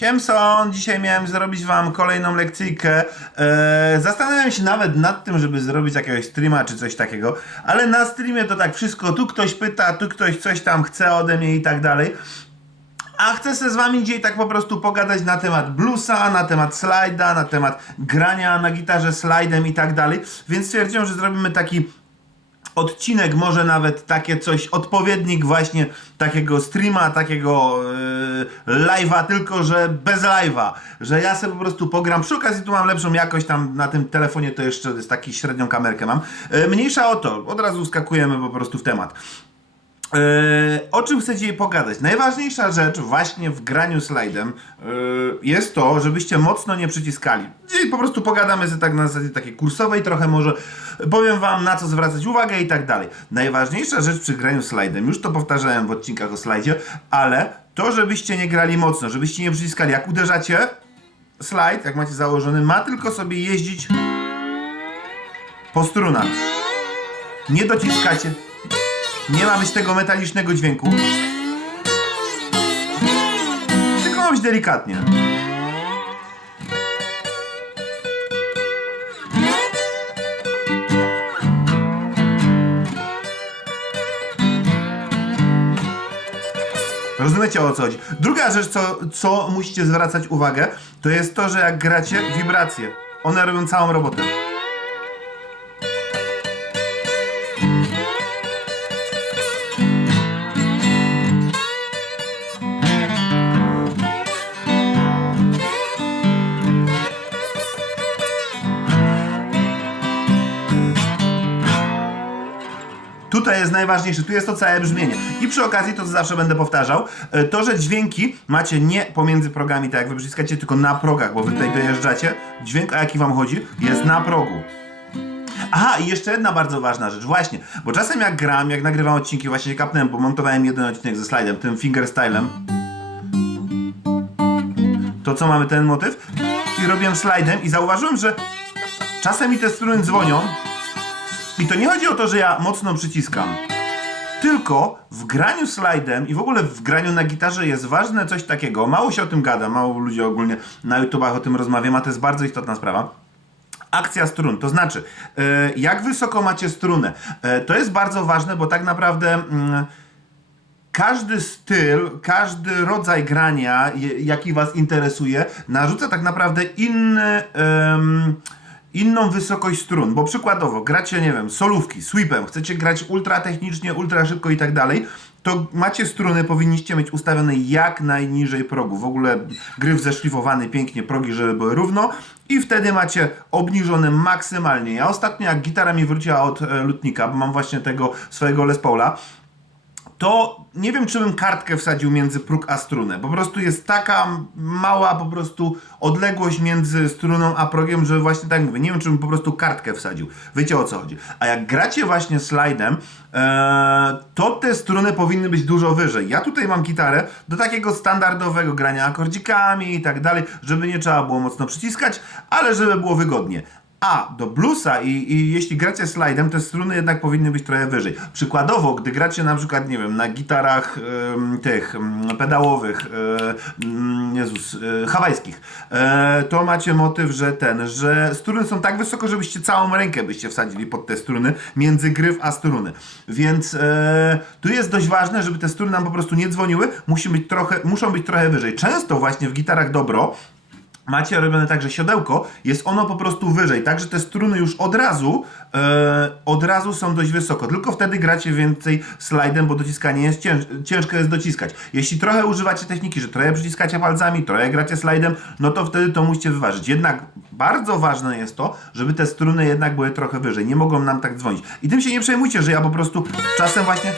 Siemson, dzisiaj miałem zrobić wam kolejną lekcyjkę. Eee, zastanawiam się nawet nad tym, żeby zrobić jakiegoś streama czy coś takiego, ale na streamie to tak wszystko, tu ktoś pyta, tu ktoś coś tam chce ode mnie i tak dalej. A chcę se z wami dzisiaj tak po prostu pogadać na temat bluesa, na temat slajda, na temat grania na gitarze slajdem i tak dalej, więc stwierdziłem, że zrobimy taki odcinek, może nawet takie coś, odpowiednik właśnie takiego streama, takiego yy, live'a, tylko że bez live'a, że ja sobie po prostu pogram. Przy okazji tu mam lepszą jakość, tam na tym telefonie to jeszcze jest taki średnią kamerkę mam. Yy, mniejsza o to, od razu skakujemy po prostu w temat. Yy, o czym dzisiaj pogadać? Najważniejsza rzecz właśnie w graniu slajdem yy, jest to, żebyście mocno nie przyciskali. Dzisiaj po prostu pogadamy sobie tak na zasadzie takiej kursowej, trochę może powiem wam na co zwracać uwagę i tak dalej. Najważniejsza rzecz przy graniu slajdem, już to powtarzałem w odcinkach o slajdzie, ale to, żebyście nie grali mocno, żebyście nie przyciskali. Jak uderzacie, slajd, jak macie założony, ma tylko sobie jeździć po strunach. Nie dociskacie. Nie ma być tego metalicznego dźwięku. Tylko ma być delikatnie. Rozumiecie o co chodzi? Druga rzecz, co, co musicie zwracać uwagę, to jest to, że jak gracie wibracje, one robią całą robotę. Tutaj jest najważniejsze, tu jest to całe brzmienie. I przy okazji, to co zawsze będę powtarzał, e, to, że dźwięki macie nie pomiędzy progami, tak jak wy przyciskacie, tylko na progach, bo wy tutaj dojeżdżacie. Dźwięk, o jaki wam chodzi, jest na progu. Aha, i jeszcze jedna bardzo ważna rzecz, właśnie, bo czasem jak gram, jak nagrywam odcinki, właśnie się kapnąłem, bo montowałem jeden odcinek ze slajdem, tym fingerstylem, to co mamy ten motyw, i robiłem slajdem i zauważyłem, że czasem mi te struny dzwonią, i to nie chodzi o to, że ja mocno przyciskam. Tylko w graniu slajdem i w ogóle w graniu na gitarze jest ważne coś takiego. Mało się o tym gada, mało ludzi ogólnie na YouTubach o tym rozmawia, a to jest bardzo istotna sprawa. Akcja strun, to znaczy, e, jak wysoko macie strunę. E, To jest bardzo ważne, bo tak naprawdę. mm, każdy styl, każdy rodzaj grania, jaki Was interesuje, narzuca tak naprawdę inny. em, Inną wysokość strun, bo przykładowo gracie, nie wiem, solówki, sweepem, chcecie grać ultra technicznie, ultra szybko i tak dalej, to macie struny, powinniście mieć ustawione jak najniżej progu. W ogóle gryf zeszlifowany pięknie, progi, żeby były równo i wtedy macie obniżone maksymalnie. Ja ostatnio, jak gitara mi wróciła od e, lutnika, bo mam właśnie tego swojego Les Paula, to nie wiem, czy bym kartkę wsadził między próg a strunę. Po prostu jest taka mała po prostu odległość między struną a progiem, że właśnie tak mówię, nie wiem, czy bym po prostu kartkę wsadził. Wiecie o co chodzi. A jak gracie właśnie slajdem, e, to te struny powinny być dużo wyżej. Ja tutaj mam gitarę do takiego standardowego grania akordzikami i tak dalej, żeby nie trzeba było mocno przyciskać, ale żeby było wygodnie. A do bluesa i, i jeśli gracie slajdem, te struny jednak powinny być trochę wyżej. Przykładowo, gdy gracie na przykład, nie wiem, na gitarach tych pedałowych, e, mm, Jezus, e, hawajskich, e, to macie motyw, że ten, że struny są tak wysoko, żebyście całą rękę byście wsadzili pod te struny, między gryf a struny. Więc e, tu jest dość ważne, żeby te struny nam po prostu nie dzwoniły, musi być trochę, muszą być trochę wyżej. Często właśnie w gitarach dobro macie robione tak, że siodełko jest ono po prostu wyżej, tak, że te struny już od razu e, od razu są dość wysoko, tylko wtedy gracie więcej slajdem, bo dociskanie jest cięż, ciężko jest dociskać. Jeśli trochę używacie techniki, że trochę przyciskacie palcami, trochę gracie slajdem, no to wtedy to musicie wyważyć. Jednak bardzo ważne jest to, żeby te struny jednak były trochę wyżej, nie mogą nam tak dzwonić. I tym się nie przejmujcie, że ja po prostu czasem właśnie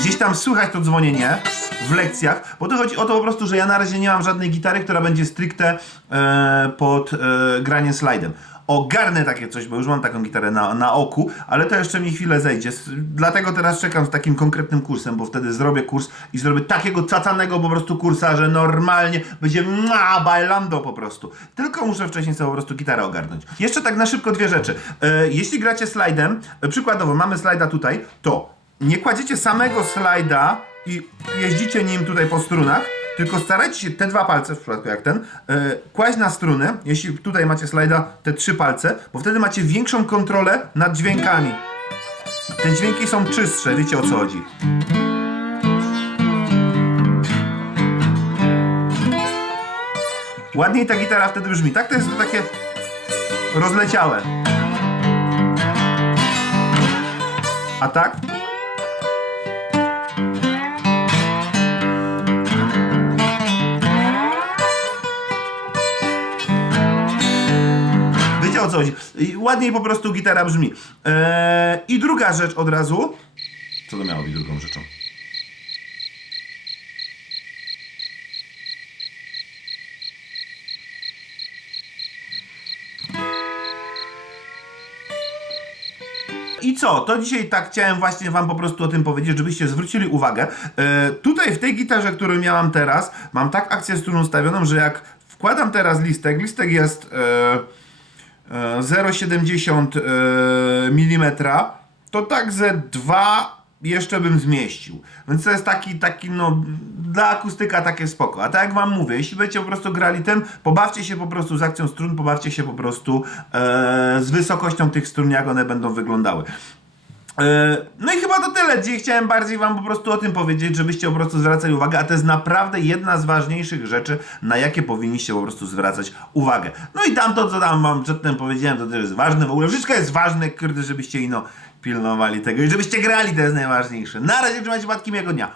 gdzieś tam słychać to dzwonienie w lekcjach, bo to chodzi o to po prostu, że ja na razie nie mam żadnej gitary, która będzie stricte e, pod e, granie slajdem. Ogarnę takie coś, bo już mam taką gitarę na, na oku, ale to jeszcze mi chwilę zejdzie. Dlatego teraz czekam z takim konkretnym kursem, bo wtedy zrobię kurs i zrobię takiego cacanego po prostu kursa, że normalnie będzie ma bailando po prostu. Tylko muszę wcześniej sobie po prostu gitarę ogarnąć. Jeszcze tak na szybko dwie rzeczy. E, jeśli gracie slajdem, e, przykładowo mamy slajda tutaj, to nie kładziecie samego slajda i jeździcie nim tutaj po strunach, tylko starajcie się te dwa palce, w przypadku jak ten, e, kłaść na struny, jeśli tutaj macie slajda, te trzy palce, bo wtedy macie większą kontrolę nad dźwiękami. Te dźwięki są czystsze, wiecie o co chodzi. Ładniej ta gitara wtedy brzmi. Tak to jest takie rozleciałe. A tak? Co chodzi. Ładniej po prostu gitara brzmi. Eee, I druga rzecz od razu. Co to miało być drugą rzeczą? I co? To dzisiaj tak chciałem właśnie wam po prostu o tym powiedzieć, żebyście zwrócili uwagę. E, tutaj w tej gitarze, którą miałam teraz, mam tak akcję strun ustawioną, że jak wkładam teraz listek, listek jest e, e, 0,70 e, mm, to tak ze dwa jeszcze bym zmieścił. Więc to jest taki, taki no, dla akustyka takie spoko. A tak jak wam mówię, jeśli będziecie po prostu grali tym, pobawcie się po prostu z akcją strun, pobawcie się po prostu e, z wysokością tych strun, jak one będą wyglądały. E, No i chyba to tyle. Dzisiaj chciałem bardziej wam po prostu o tym powiedzieć, żebyście po prostu zwracali uwagę, a to jest naprawdę jedna z ważniejszych rzeczy, na jakie powinniście po prostu zwracać uwagę. No i tamto, co tam wam przedtem powiedziałem, to też jest ważne. W ogóle wszystko jest ważne, kurde, żebyście ino pilnowali tego i żebyście grali, to jest najważniejsze. Na razie trzymajcie matki miłego dnia.